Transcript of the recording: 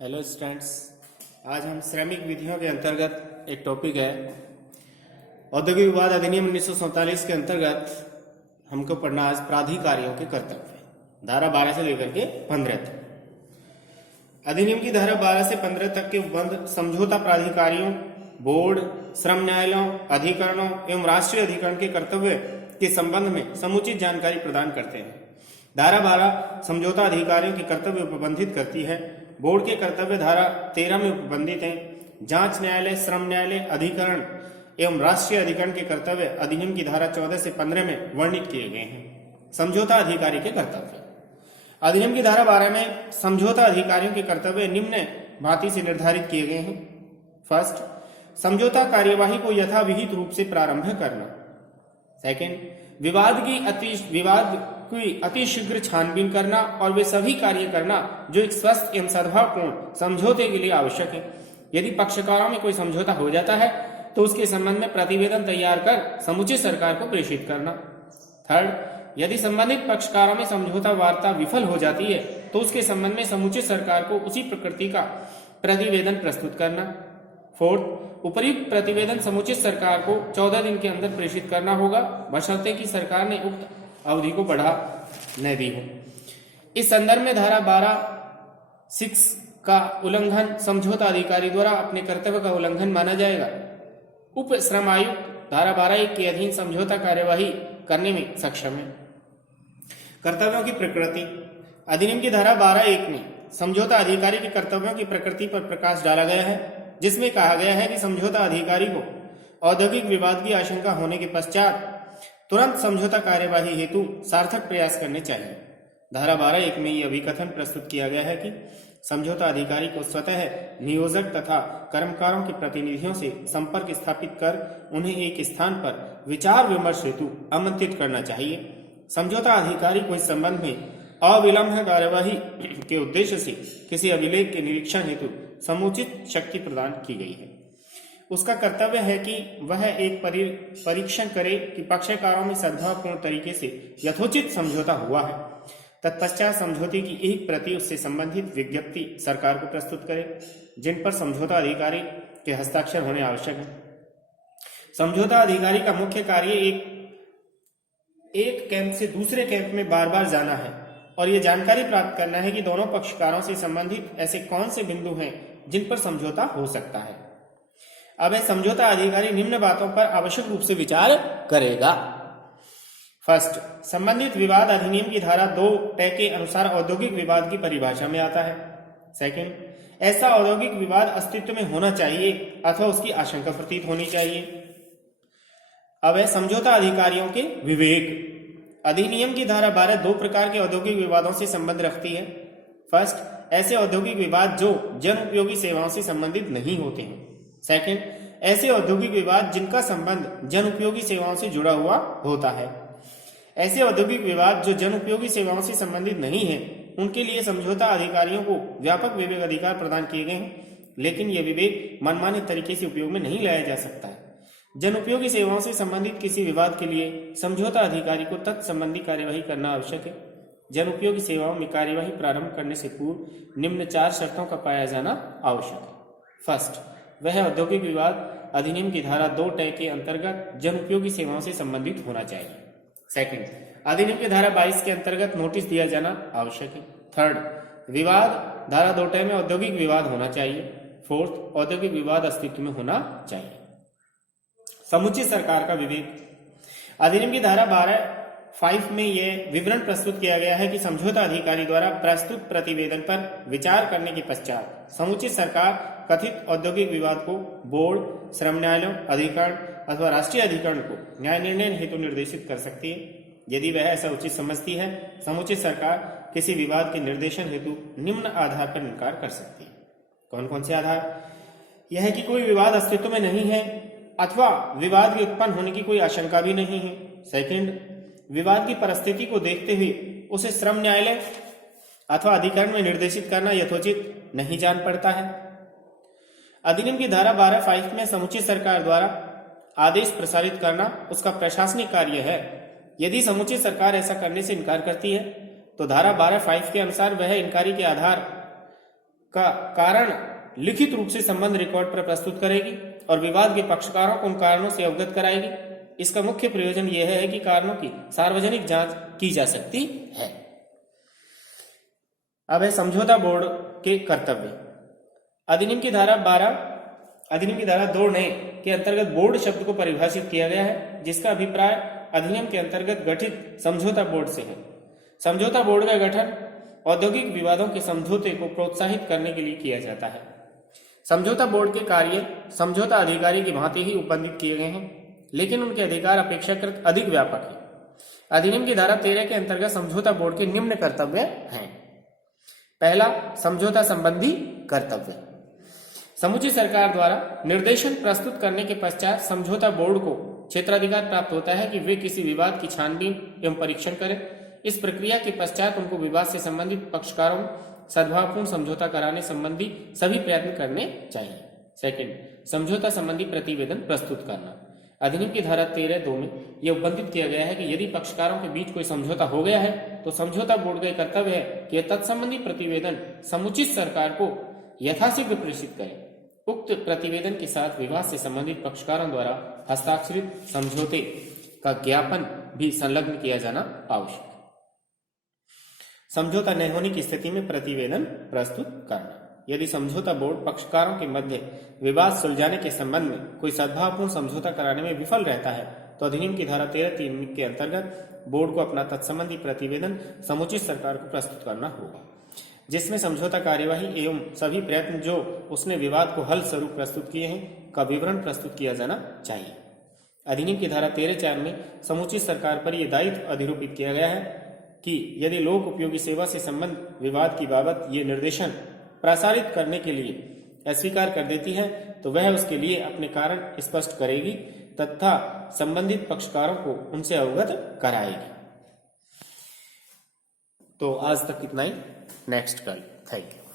Hello students, आज हम श्रमिक विधियों के अंतर्गत एक टॉपिक है औद्योगिक विवाद अधिनियम 1947 के अंतर्गत हमको पढ़ना आज प्राधिकारियों के कर्तव्य। धारा 12 से लेकर के 15 तक। अधिनियम की धारा 12 से 15 तक के उपबंध समझौता प्राधिकारियों, बोर्ड, श्रम न्यायालयों, अधिकरणों एवं राष्ट्रीय अधिकरण के कर्तव्य के संबंध में समुचित जानकारी प्रदान करते हैं। धारा 12 समझौता अधिकारियों के कर्तव्य उपबंधित करती है। बोर्ड के कर्तव्य धारा 13 में उपबंधित हैं। जांच न्यायालय, श्रम न्यायालय, अधिकरण एवं राष्ट्रीय अधिकरण के कर्तव्य अधिनियम की धारा 14 से 15 में वर्णित किए गए हैं। समझौता अधिकारी के कर्तव्य अधिनियम की धारा 12 में समझौता अधिकारियों के कर्तव्य निम्न भांति से निर्धारित किए गए हैं। फर्स्ट, समझौता कार्यवाही को यथाविहित रूप से प्रारंभ करना। सेकेंड, विवाद की अतिशीघ्र छानबीन करना और वे सभी कार्य करना जो एक स्वस्थ एवं सद्भावपूर्ण समझौते के लिए आवश्यक है। यदि पक्षकारों में कोई समझौता हो जाता है तो उसके संबंध में प्रतिवेदन तैयार कर समुचित सरकार को प्रेषित करना। थर्ड, यदि संबंधित पक्षकारों में समझौता वार्ता विफल हो जाती है तो उसके संबंध में समुचित सरकार को उसी प्रकृति का प्रतिवेदन प्रस्तुत करना। फोर्थ, उपयुक्त प्रतिवेदन समुचित सरकार को 14 दिन के अंदर प्रेषित करना होगा, बशर्ते कि सरकार ने उक्त अवधि को बढ़ा न दी हो। इस संदर्भ में धारा 12(6) का उल्लंघन समझौता अधिकारी द्वारा अपने कर्तव्य का उल्लंघन माना जाएगा। उप श्रम आयुक्त धारा 12(1) के अधीन समझौता कार्यवाही करने में सक्षम है। कर्तव्यों की प्रकृति अधिनियम की धारा 12(1) में समझौता अधिकारी के कर्तव्यों की प्रकृति पर प्रकाश डाला गया है, जिसमें कहा गया है कि समझौता अधिकारी को औद्योगिक विवाद की आशंका होने के पश्चात तुरंत समझौता कार्यवाही हेतु सार्थक प्रयास करने चाहिए। धारा 12(1) में यह अभिकथन प्रस्तुत किया गया है कि समझौता अधिकारी को स्वतः नियोजक तथा कर्मकारों के प्रतिनिधियों से संपर्क स्थापित कर उन्हें एक स्थान पर विचार विमर्श हेतु आमंत्रित करना चाहिए। समझौता अधिकारी को इस संबंध में अविलंब कार्यवाही के उद्देश्य से किसी अभिलेख के निरीक्षण हेतु समुचित शक्ति प्रदान की गई है। उसका कर्तव्य है कि वह एक परीक्षण करे कि पक्षकारों में सद्भावपूर्ण तरीके से यथोचित समझौता हुआ है। तत्पश्चात समझौते की एक प्रति उससे संबंधित विज्ञप्ति सरकार को प्रस्तुत करे, जिन पर समझौता अधिकारी के हस्ताक्षर होने आवश्यक है। समझौता अधिकारी का मुख्य कार्य एक कैंप से दूसरे कैंप में बार बार जाना है और यह जानकारी प्राप्त करना है कि दोनों पक्षकारों से संबंधित ऐसे कौन से बिंदु हैं जिन पर समझौता हो सकता है। अब समझौता अधिकारी निम्न बातों पर आवश्यक रूप से विचार करेगा। फर्स्ट, संबंधित विवाद अधिनियम की धारा 2 के अनुसार औद्योगिक विवाद की परिभाषा में आता है। सेकंड, ऐसा औद्योगिक विवाद अस्तित्व में होना चाहिए अथवा उसकी आशंका प्रतीत होनी चाहिए। अब समझौता अधिकारियों के विवेक अधिनियम की धारा 12 दो प्रकार के औद्योगिक विवादों से संबंध रखती है। फर्स्ट, ऐसे औद्योगिक विवाद जो जन उपयोगी सेवाओं से संबंधित नहीं होते हैं। सेकंड, ऐसे औद्योगिक विवाद जिनका संबंध जन उपयोगी सेवाओं से जुड़ा हुआ होता है। ऐसे औद्योगिक विवाद जो जन उपयोगी सेवाओं से संबंधित नहीं है, उनके लिए समझौता अधिकारियों को व्यापक विवेक अधिकार प्रदान किए गए हैं, लेकिन यह विवेक मनमाने तरीके से उपयोग में नहीं लाया जा सकता है। जन उपयोगी सेवाओं से संबंधित किसी विवाद के लिए समझौता अधिकारी को तत्संबंधी कार्यवाही करना आवश्यक है। जन उपयोगी सेवाओं में कार्यवाही प्रारंभ करने से पूर्व निम्न 4 शर्तों का पाया जाना आवश्यक है। फर्स्ट, वह औद्योगिक विवाद अधिनियम की धारा 2 के अंतर्गत जन उपयोगी सेवाओं से संबंधित होना चाहिए। सेकंड, अधिनियम की धारा 22 के अंतर्गत नोटिस दिया जाना आवश्यक है। थर्ड, विवाद धारा 2 में औद्योगिक विवाद होना चाहिए। फोर्थ, औद्योगिक विवाद अस्तित्व में होना चाहिए। समुचित सरकार का विवेक अधिनियम की धारा 12(5) में यह विवरण प्रस्तुत किया गया है कि समझौता अधिकारी द्वारा प्रस्तुत प्रतिवेदन पर विचार करने के पश्चात समुचित सरकार कथित औद्योगिक विवाद को बोर्ड, श्रम न्यायालयों, अधिकरण अथवा राष्ट्रीय अधिकरण को न्याय निर्णय हेतु निर्देशित कर सकती है। यदि वह ऐसा उचित समझती है, समुचित सरकार किसी विवाद के निर्देशन हेतु निम्न आधार पर इनकार कर सकती है। कौन कौन से आधार? यह है कि कोई विवाद अस्तित्व में नहीं है अथवा विवाद के उत्पन्न होने की कोई आशंका भी नहीं है। सेकंड, विवाद की परिस्थिति को देखते हुए उसे श्रम न्यायालय अथवा अधिकरण में निर्देशित करना यथोचित नहीं जान पड़ता है। अधिनियम की धारा 12(5) में समुचित सरकार द्वारा आदेश प्रसारित करना उसका प्रशासनिक कार्य है। यदि समुचित सरकार ऐसा करने से इनकार करती है तो धारा 12(5) के अनुसार वह इनकारी के आधार का कारण लिखित रूप से संबंध रिकॉर्ड पर प्रस्तुत करेगी और विवाद के पक्षकारों को उन कारणों से अवगत कराएगी। इसका मुख्य प्रयोजन यह है कि कारणों की सार्वजनिक जांच की जा सकती है। अब है समझौता बोर्ड के कर्तव्य। अधिनियम की धारा 2 के अंतर्गत बोर्ड शब्द को परिभाषित किया गया है, जिसका अभिप्राय अधिनियम के अंतर्गत गठित समझौता बोर्ड से है। समझौता बोर्ड का गठन औद्योगिक विवादों के समझौते को प्रोत्साहित करने के लिए किया जाता है। समझौता बोर्ड के कार्य समझौता अधिकारी की भांति ही उपबंधित किए गए हैं, लेकिन उनके अधिकार अपेक्षाकृत अधिक व्यापक है। अधिनियम की धारा 13 के अंतर्गत समझौता बोर्ड के निम्न कर्तव्य हैं। पहला, समझौता संबंधी कर्तव्य। समुचित सरकार द्वारा निर्देशन प्रस्तुत करने के पश्चात समझौता बोर्ड को क्षेत्राधिकार प्राप्त होता है कि वे किसी विवाद की छानबीन एवं परीक्षण करें। इस प्रक्रिया के पश्चात उनको विवाद से संबंधित पक्षकारों सद्भावपूर्ण समझौता कराने संबंधी सभी प्रयत्न करने चाहिए। सेकंड, समझौता संबंधी प्रतिवेदन प्रस्तुत करना। अधिनियम की धारा 13(2) में यह उपबंधित किया गया है कि यदि पक्षकारों के बीच कोई समझौता हो गया है तो समझौता बोर्ड का कर्तव्य है कि यह तत्संबंधी प्रतिवेदन समुचित सरकार को यथाशीघ्र प्रेषित करे। उक्त प्रतिवेदन के साथ विवाद से संबंधित पक्षकारों द्वारा हस्ताक्षरित समझौते का ज्ञापन भी संलग्न किया जाना आवश्यक। समझौता नहीं होने की स्थिति में प्रतिवेदन प्रस्तुत करना। यदि समझौता बोर्ड पक्षकारों के मध्य विवाद सुलझाने के संबंध में कोई सद्भावपूर्ण समझौता कराने में विफल रहता है तो अधिनियम की धारा 13(3) के अंतर्गत बोर्ड को अपना तत्संबंधी प्रतिवेदन समुचित सरकार को प्रस्तुत करना होगा, जिसमें समझौता कार्यवाही एवं सभी प्रयत्न जो उसने विवाद को हल स्वरूप प्रस्तुत किए हैं का विवरण प्रस्तुत किया जाना चाहिए। अधिनियम की धारा 13(4) में समुचित सरकार पर यह दायित्व अधिरोपित किया गया है कि यदि लोक उपयोगी सेवा से संबंध विवाद की बाबत ये निर्देशन प्रसारित करने के लिए अस्वीकार कर देती है तो वह उसके लिए अपने कारण स्पष्ट करेगी तथा संबंधित पक्षकारों को उनसे अवगत कराएगी। तो आज तक इतना ही, नेक्स्ट कल। Thank you.